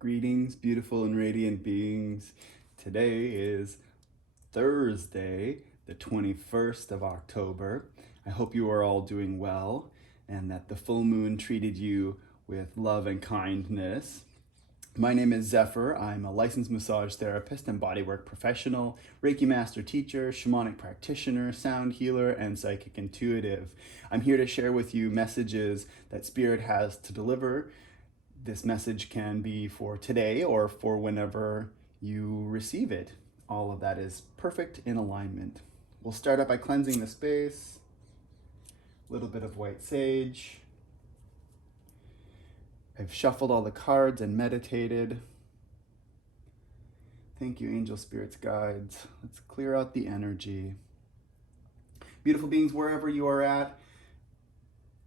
Greetings, beautiful and radiant beings. Today is Thursday, the 21st of October. I hope you are all doing well and that the full moon treated you with love and kindness. My name is Zephyr. I'm a licensed massage therapist and bodywork professional, Reiki master teacher, shamanic practitioner, sound healer, and psychic intuitive. I'm here to share with you messages that Spirit has to deliver. This message can be for today or for whenever you receive it. All of that is perfect in alignment. We'll start out by cleansing the space. A little bit of white sage. I've shuffled all the cards and meditated. Thank you, angel spirits, guides. Let's clear out the energy. Beautiful beings, wherever you are at,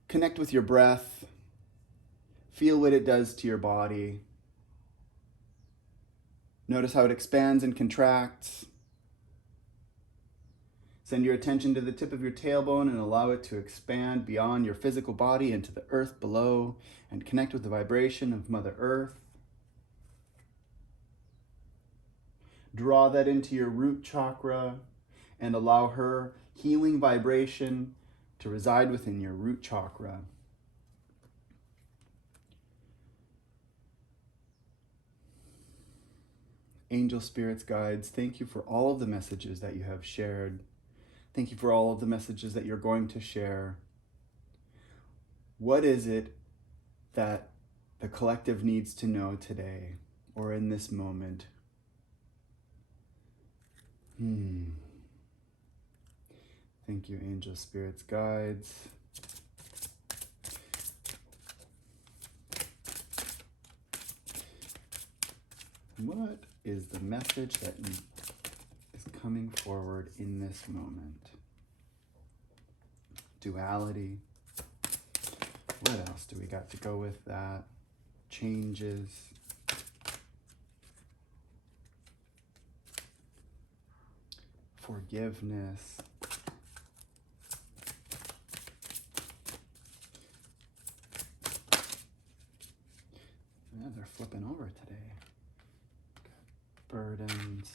connect with your breath. Feel what it does to your body. Notice how it expands and contracts. Send your attention to the tip of your tailbone and allow it to expand beyond your physical body into the earth below and connect with the vibration of Mother Earth. Draw that into your root chakra and allow her healing vibration to reside within your root chakra. Angel spirits, guides, thank you for all of the messages that you have shared. Thank you for all of the messages that you're going to share. What is it that the collective needs to know today or in this moment? Thank you, angel spirits, guides. What is the message that is coming forward in this moment? Duality. What else do we got to go with that? Changes. Forgiveness. Yeah, they're flipping over today. Burdens.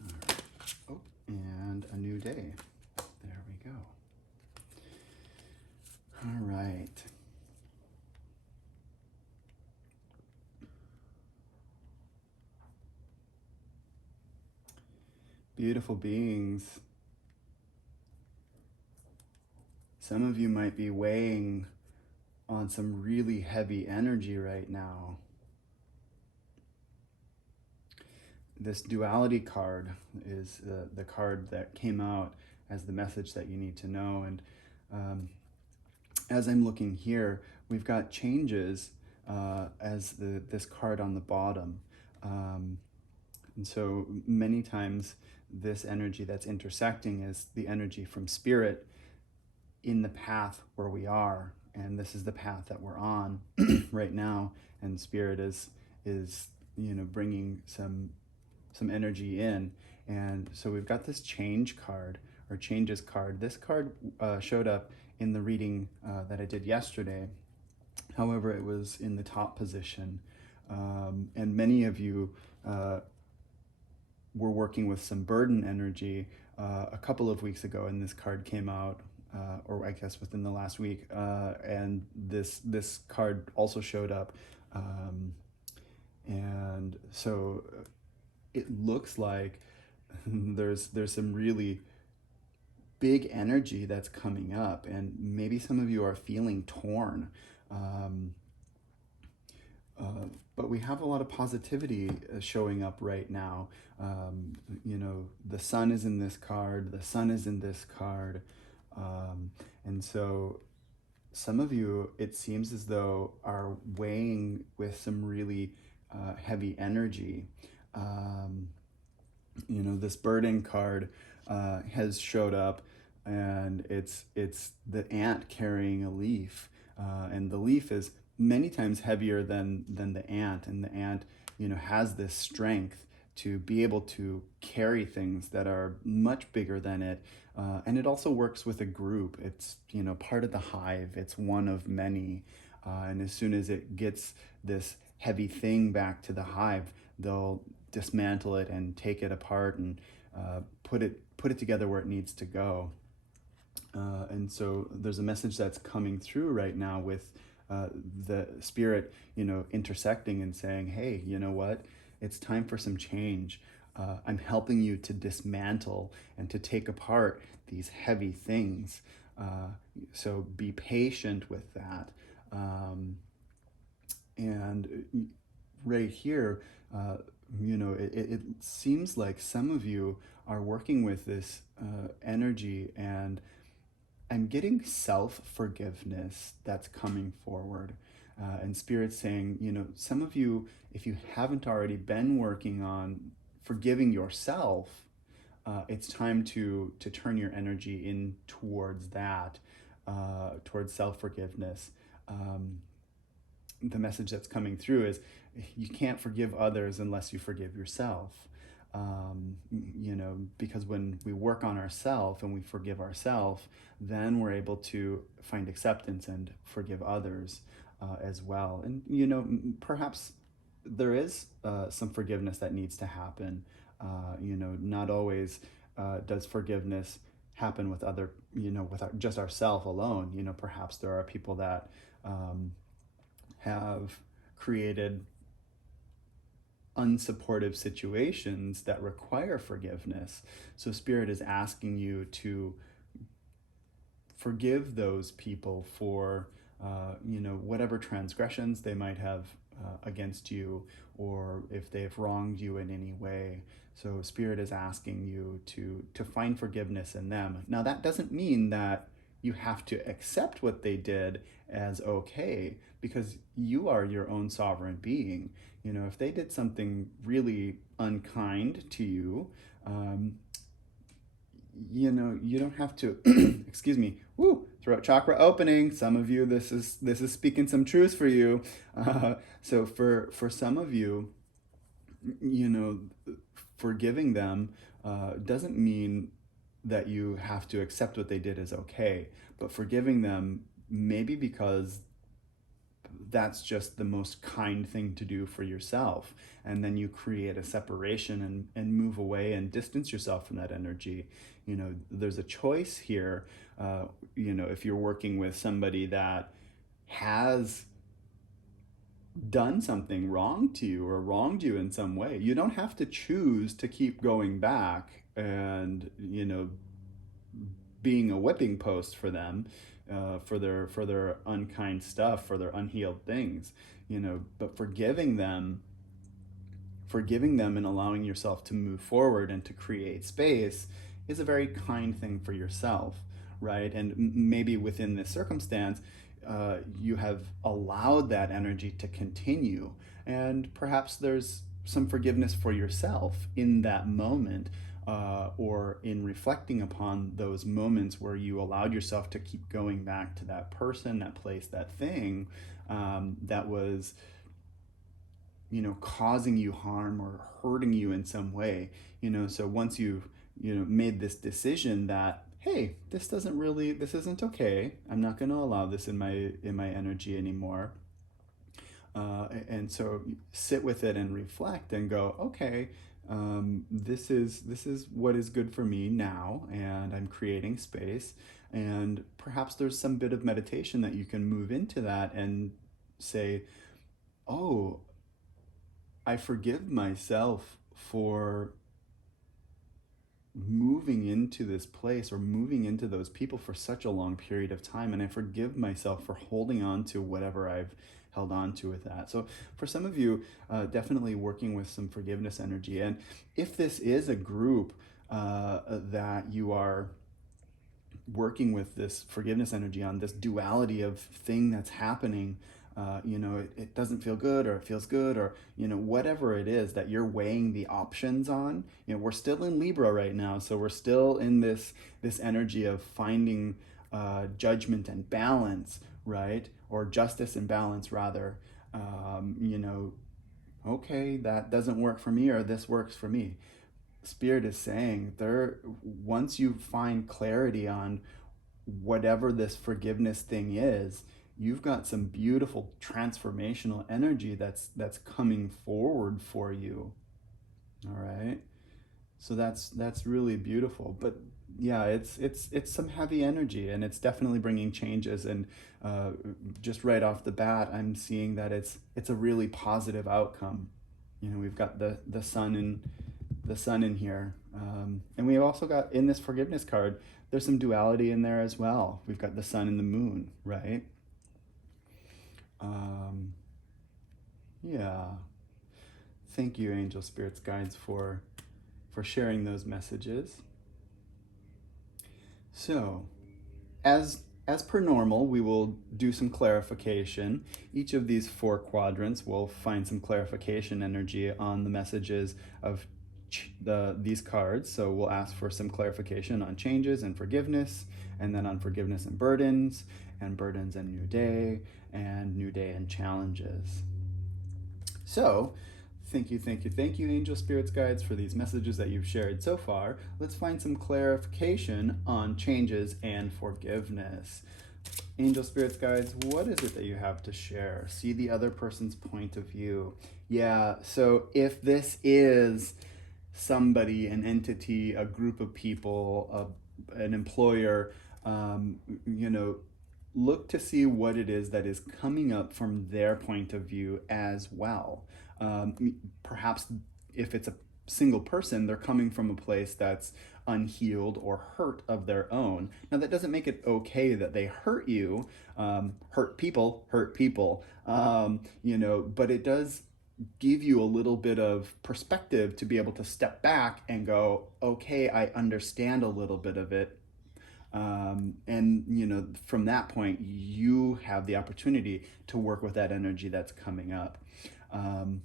All right. Oh, and a new day. There we go. All right. Beautiful beings. Some of you might be weighing on some really heavy energy right now. This duality card is the card that came out as the message that you need to know. And as I'm looking here, we've got changes as this card on the bottom. And so many times this energy that's intersecting is the energy from Spirit in the path where we are. And this is the path that we're on right now. And Spirit is bringing some energy in. And so we've got this change card or changes card. This card showed up in the reading that I did yesterday. However, it was in the top position. And many of you were working with some burden energy a couple of weeks ago, and this card came out, or I guess within the last week, and this card also showed up. And so it looks like there's some really big energy that's coming up, and maybe some of you are feeling torn. But we have a lot of positivity showing up right now. The sun is in this card, the sun is in this card. And so some of you, it seems as though, are weighing with some really heavy energy. This burden card has showed up, and it's the ant carrying a leaf, and the leaf is many times heavier than the ant, and the ant has this strength to be able to carry things that are much bigger than it. And it also works with a group. It's, part of the hive. It's one of many. And as soon as it gets this heavy thing back to the hive, they'll dismantle it and take it apart and put it together where it needs to go. And so there's a message that's coming through right now with the spirit, intersecting and saying, hey, you know what? It's time for some change. I'm helping you to dismantle and to take apart these heavy things. So be patient with that. And right here, it seems like some of you are working with this energy, and I'm getting self forgiveness that's coming forward. And Spirit's saying, some of you, if you haven't already been working on forgiving yourself, it's time to turn your energy in towards that, towards self forgiveness. The message that's coming through is you can't forgive others unless you forgive yourself. Because when we work on ourselves and we forgive ourselves, then we're able to find acceptance and forgive others as well. And, perhaps there is some forgiveness that needs to happen. Not always does forgiveness happen with other, just ourselves alone. Perhaps there are people that have created unsupportive situations that require forgiveness. So Spirit is asking you to forgive those people for, whatever transgressions they might have against you, or if they've wronged you in any way. So Spirit is asking you to find forgiveness in them. Now that doesn't mean that you have to accept what they did as okay, because you are your own sovereign being. If they did something really unkind to you, you don't have to excuse me, throat chakra opening. Some of you, this is speaking some truth for you. So for some of you, forgiving them doesn't mean that you have to accept what they did as okay, but forgiving them maybe because that's just the most kind thing to do for yourself. And then you create a separation and move away and distance yourself from that energy. There's a choice here. If you're working with somebody that has done something wrong to you or wronged you in some way, you don't have to choose to keep going back and, being a whipping post for them, for their unkind stuff, for their unhealed things, but forgiving them and allowing yourself to move forward and to create space is a very kind thing for yourself, right? And maybe within this circumstance, you have allowed that energy to continue, and perhaps there's some forgiveness for yourself in that moment, or in reflecting upon those moments where you allowed yourself to keep going back to that person, that place, that thing, that was, causing you harm or hurting you in some way. So once you've, made this decision that, hey, this isn't okay. I'm not going to allow this in my energy anymore. And so sit with it and reflect and go, okay, this is what is good for me now, and I'm creating space. And perhaps there's some bit of meditation that you can move into that and say, oh, I forgive myself for moving into this place or moving into those people for such a long period of time, and I forgive myself for holding on to whatever I've held on to with that. So for some of you, definitely working with some forgiveness energy. And if this is a group that you are working with this forgiveness energy on, this duality of thing that's happening, it doesn't feel good, or it feels good, or, whatever it is that you're weighing the options on. We're still in Libra right now, so we're still in this energy of finding judgment and balance, right? Or justice and balance, rather. Okay, that doesn't work for me, or this works for me. Spirit is saying there, once you find clarity on whatever this forgiveness thing is, you've got some beautiful transformational energy that's coming forward for you. All right. So that's really beautiful. But yeah, it's some heavy energy, and it's definitely bringing changes. And uh, just right off the bat, I'm seeing that it's a really positive outcome. You know, we've got the sun in here, and we've also got in this forgiveness card. There's some duality in there as well. We've got the sun and the moon, right? Um, yeah. Thank you, angel spirits guides, for sharing those messages. So, as per normal, we will do some clarification. Each of these four quadrants will find some clarification energy on the messages of these cards. So we'll ask for some clarification on changes and forgiveness, and then on forgiveness and burdens and new day and challenges. So, thank you, angel spirits guides, for these messages that you've shared so far. Let's find some clarification on changes and forgiveness. Angel spirits guides, what is it that you have to share? See the other person's point of view. Yeah, so if this is somebody, an entity, a group of people, an employer, you know, look to see what it is that is coming up from their point of view as well. Perhaps if it's a single person, they're coming from a place that's unhealed or hurt of their own. Now, that doesn't make it okay that they hurt you. Hurt people, you know, but it does give you a little bit of perspective to be able to step back and go, okay, I understand a little bit of it. And you know, from that point, you have the opportunity to work with that energy that's coming up. Um,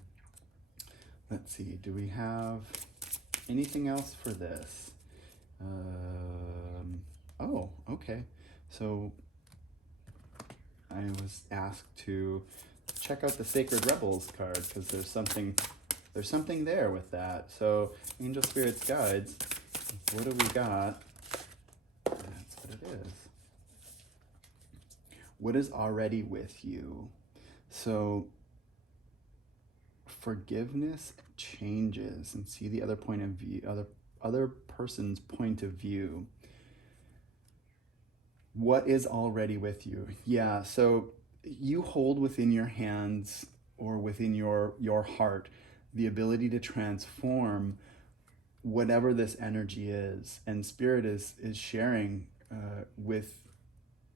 let's see, do we have anything else for this? Oh, okay. So I was asked to check out the Sacred Rebels card because there's something there with that. So angel spirits guides, what do we got? That's what it is. What is already with you? So forgiveness changes, and see the other point of view, other person's point of view. What is already with you? Yeah, so you hold within your hands or within your heart the ability to transform whatever this energy is. And spirit is sharing with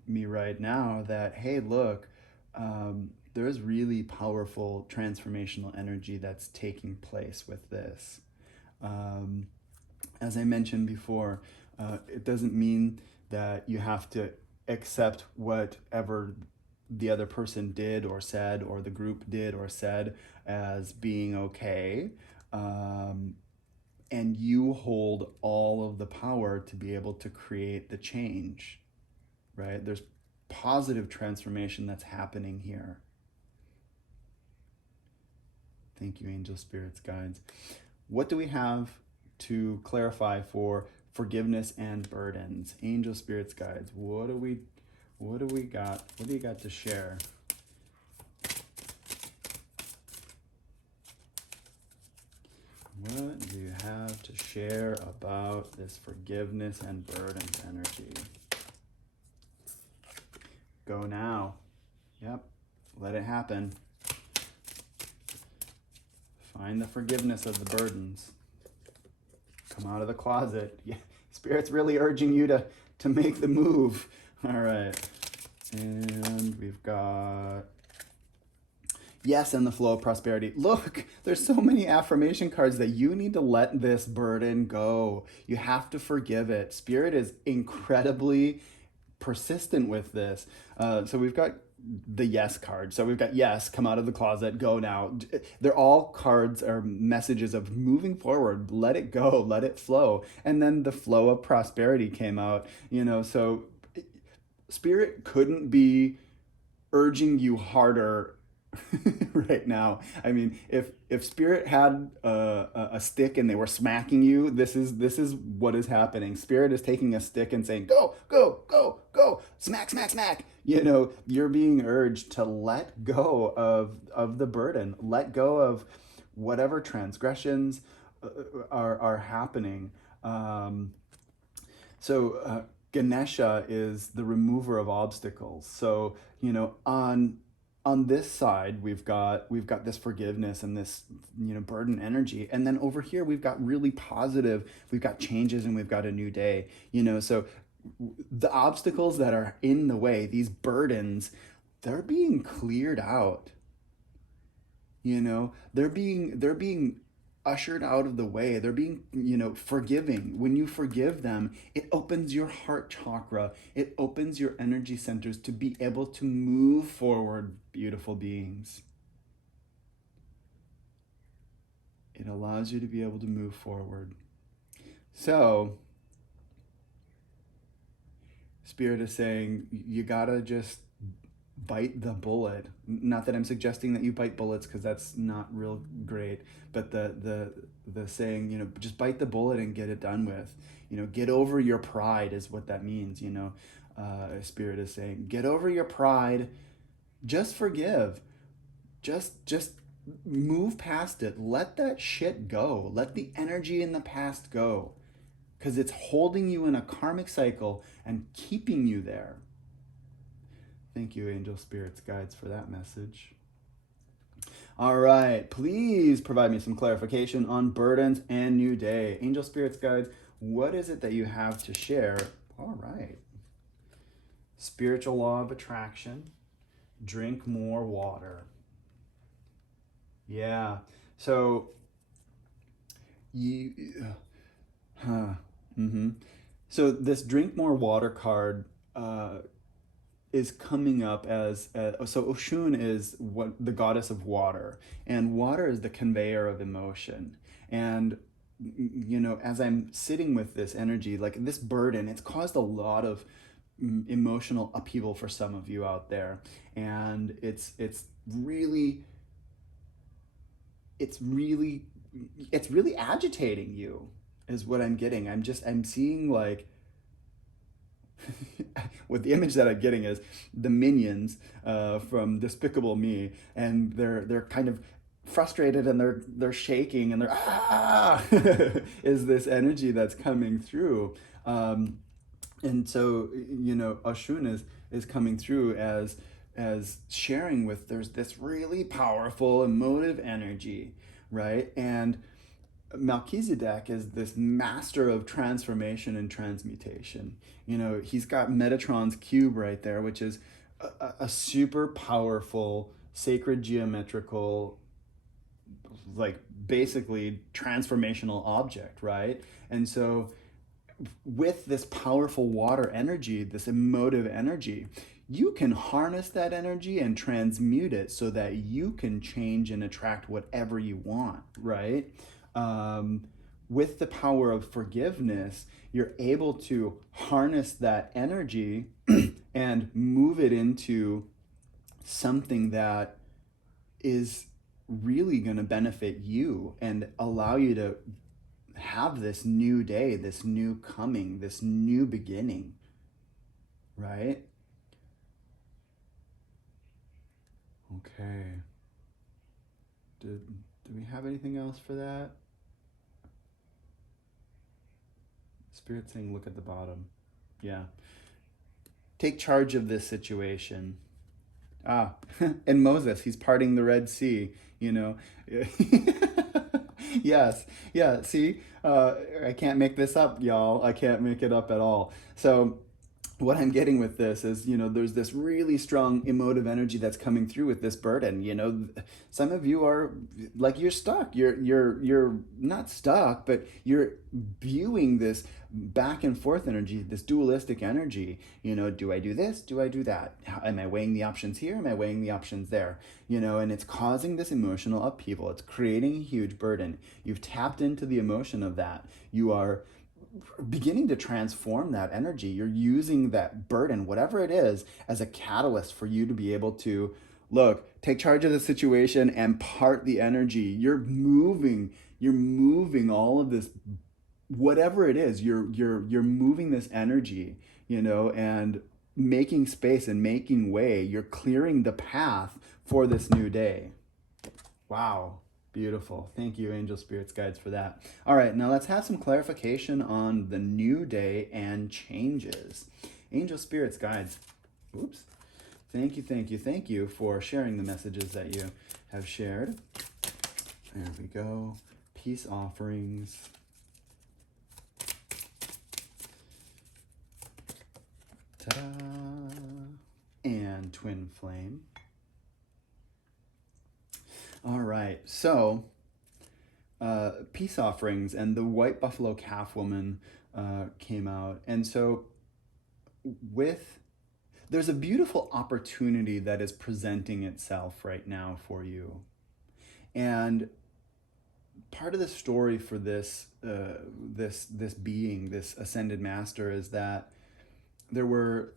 me right now that, hey, look, there's really powerful transformational energy that's taking place with this. As I mentioned before, it doesn't mean that you have to accept whatever the other person did or said, or the group did or said, as being okay. And you hold all of the power to be able to create the change, right? There's positive transformation that's happening here. Thank you, angel spirits guides. What do we have to clarify for forgiveness and burdens? Angel spirits guides, what do we got? What do you got to share? What do you have to share about this forgiveness and burdens energy? Go now. Yep. Let it happen. Find the forgiveness of the burdens. Come out of the closet. Yeah. Spirit's really urging you to make the move. All right. And we've got yes, and the flow of prosperity. Look, there's so many affirmation cards that you need to let this burden go. You have to forgive it. Spirit is incredibly persistent with this. So we've got the yes card. So we've got yes, come out of the closet, go now. They're all cards or messages of moving forward, let it go, let it flow. And then the flow of prosperity came out, you know, so Spirit couldn't be urging you harder right now. I mean, if spirit had a stick and they were smacking you, this is what is happening. Spirit is taking a stick and saying, "Go, go, go, go, smack, smack, smack." You know, you're being urged to let go of the burden, let go of whatever transgressions are happening. Um, so Ganesha is the remover of obstacles. So on this side we've got this forgiveness and this burden energy, and then over here we've got really positive. We've got changes and we've got a new day. So the obstacles that are in the way, these burdens, they're being cleared out. They're being ushered out of the way. They're being forgiving. When you forgive them, it opens your heart chakra. It opens your energy centers to be able to move forward, beautiful beings. It allows you to be able to move forward. So Spirit is saying you gotta just bite the bullet. Not that I'm suggesting that you bite bullets, because that's not real great, but the saying, just bite the bullet and get it done with. Get over your pride is what that means. Spirit is saying, get over your pride. Just forgive. Just move past it. Let that shit go. Let the energy in the past go, because it's holding you in a karmic cycle and keeping you there. Thank you, angel spirits, guides, for that message. All right, please provide me some clarification on burdens and new day. Angel spirits, guides, what is it that you have to share? All right. Spiritual law of attraction. Drink more water. Yeah. So you mm-hmm. So this drink more water card is coming up as so Oshun is what the goddess of water, and water is the conveyor of emotion. And as I'm sitting with this energy, like this burden, it's caused a lot of emotional upheaval for some of you out there, and really it's really it's really agitating you, is what I'm getting. I'm seeing like what the image that I'm getting is the minions from Despicable Me, and they're kind of frustrated, and they're shaking, and they're is this energy that's coming through. And so Ashun is coming through as sharing with, there's this really powerful emotive energy, right? And Melchizedek is this master of transformation and transmutation. He's got Metatron's cube right there, which is a super powerful sacred geometrical, like basically transformational object, right? And so with this powerful water energy, this emotive energy, you can harness that energy and transmute it so that you can change and attract whatever you want, right? With the power of forgiveness, you're able to harness that energy and move it into something that is really going to benefit you and allow you to have this new day, this new coming, this new beginning, right? Okay. Do we have anything else for that? Spirit saying, look at the bottom. Yeah. Take charge of this situation. Ah, and Moses, he's parting the Red Sea, you know. Yes, yeah, see, I can't make this up, y'all. I can't make it up at all. So what I'm getting with this is, there's this really strong emotive energy that's coming through with this burden. Some of you are like, you're stuck. You're not stuck, but you're viewing this back and forth energy, this dualistic energy. Do I do this? Do I do that? Am I weighing the options here? Am I weighing the options there? And it's causing this emotional upheaval. It's creating a huge burden. You've tapped into the emotion of that. You are beginning to transform that energy. You're using that burden, whatever it is, as a catalyst for you to be able to look, take charge of the situation and part the energy. You're moving all of this, whatever it is, you're moving this energy, and making space and making way. You're clearing the path for this new day. Wow. Beautiful. Thank you, angel spirits guides, for that. All right, now let's have some clarification on the new day and changes. Angel spirits guides. Oops. Thank you for sharing the messages that you have shared. There we go. Peace offerings. Ta-da! And twin flame. All right, so peace offerings and the white buffalo calf woman came out. And so there's a beautiful opportunity that is presenting itself right now for you. And part of the story for this being, this ascended master, is that there were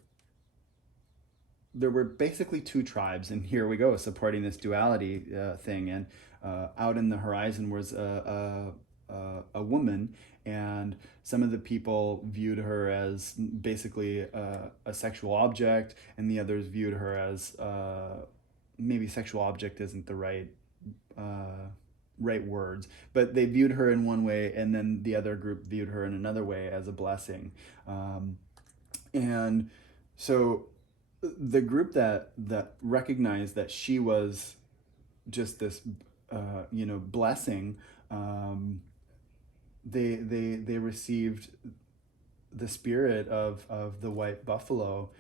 basically two tribes, and here we go, supporting this duality thing. And out in the horizon was a woman, and some of the people viewed her as basically a sexual object, and the others viewed her as maybe sexual object isn't the right words, but they viewed her in one way, and then the other group viewed her in another way as a blessing. And so the group that recognized that she was just this blessing, they received the spirit of the white buffalo,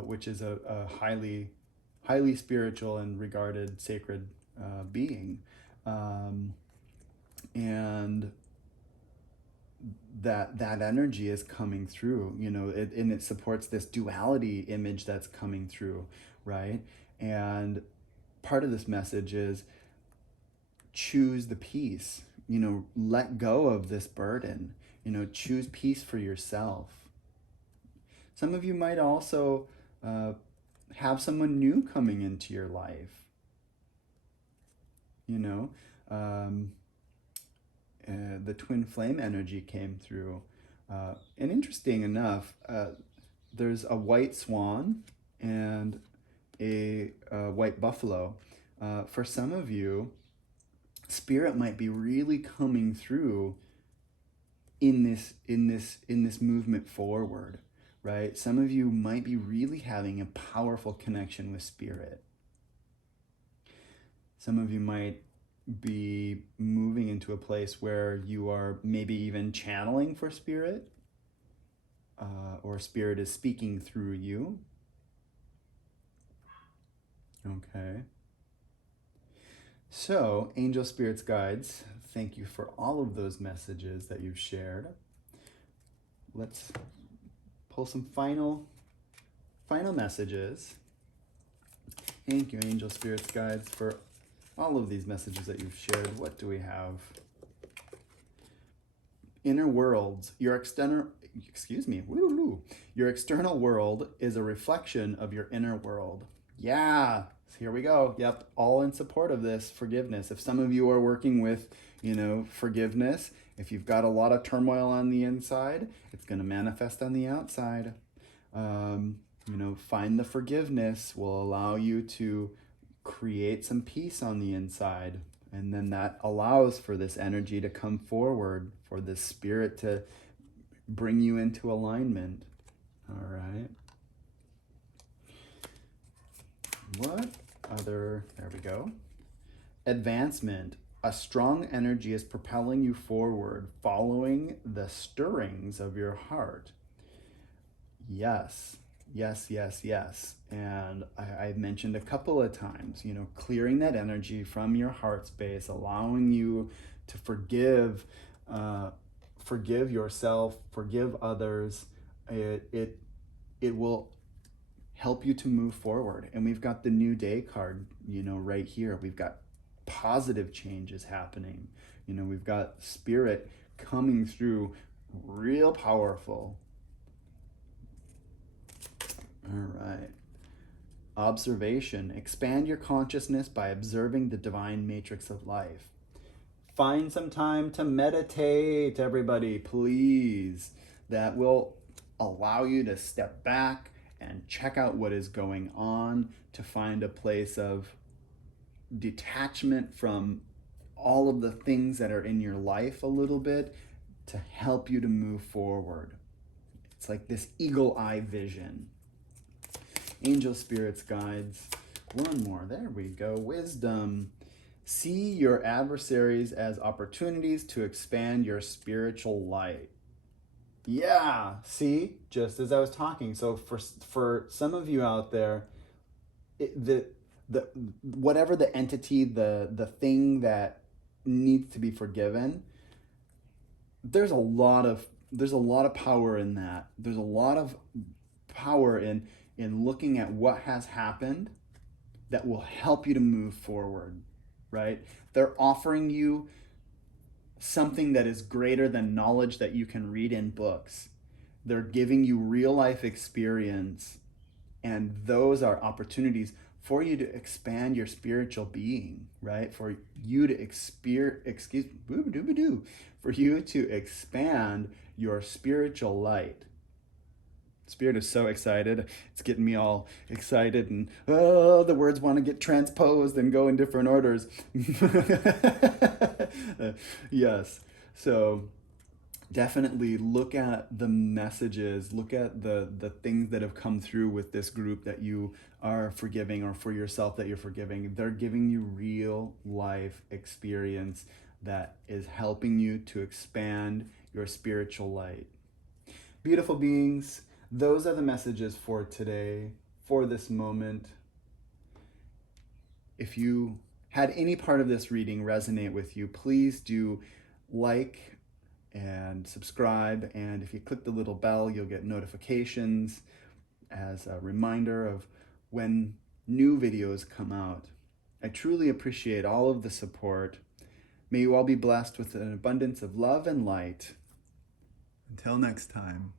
which is a highly spiritual and regarded sacred being, and that energy is coming through, and it supports this duality image that's coming through, right? And part of this message is choose the peace, let go of this burden, choose peace for yourself. Some of you might also have someone new coming into your life, the twin flame energy came through. And interesting enough, there's a white swan and a white buffalo. For some of you, spirit might be really coming through in this movement forward, right? Some of you might be really having a powerful connection with spirit. Some of you might be moving into a place where you are maybe even channeling for spirit, or spirit is speaking through you. Okay. So, angel spirits guides, thank you for all of those messages that you've shared. Let's pull some final messages. Thank you, angel spirits guides, for all of these messages that you've shared. What do we have? Inner worlds. Your external world is a reflection of your inner world. Yeah, here we go. Yep, all in support of this forgiveness. If some of you are working with, forgiveness, if you've got a lot of turmoil on the inside, it's going to manifest on the outside. Find the forgiveness will allow you to create some peace on the inside, and then that allows for this energy to come forward, for this spirit to bring you into alignment. All right. What other, there we go. Advancement. A strong energy is propelling you forward, following the stirrings of your heart. Yes. And I've mentioned a couple of times, clearing that energy from your heart space, allowing you to forgive yourself, forgive others. It will help you to move forward. And we've got the new day card, right here. We've got positive changes happening. We've got spirit coming through real powerful. All right. Observation. Expand your consciousness by observing the divine matrix of life. Find some time to meditate, everybody, please. That will allow you to step back and check out what is going on, to find a place of detachment from all of the things that are in your life a little bit, to help you to move forward. It's like this eagle eye vision. Angel, spirits, guides. One more. There we go. Wisdom. See your adversaries as opportunities to expand your spiritual light. Yeah, see, just as I was talking. So for some of you out there, the whatever the entity, the thing that needs to be forgiven, there's a lot of power in that. There's a lot of power in looking at what has happened that will help you to move forward, right? They're offering you something that is greater than knowledge that you can read in books. They're giving you real life experience, and those are opportunities for you to expand your spiritual being, right? For you to for you to expand your spiritual light. Spirit is so excited. It's getting me all excited, and the words want to get transposed and go in different orders. Yes. So definitely look at the messages, look at the things that have come through with this group that you are forgiving, or for yourself that you're forgiving. They're giving you real life experience that is helping you to expand your spiritual light. Beautiful beings, those are the messages for today, for this moment. If you had any part of this reading resonate with you, please do like and subscribe. And if you click the little bell, you'll get notifications as a reminder of when new videos come out. I truly appreciate all of the support. May you all be blessed with an abundance of love and light. Until next time.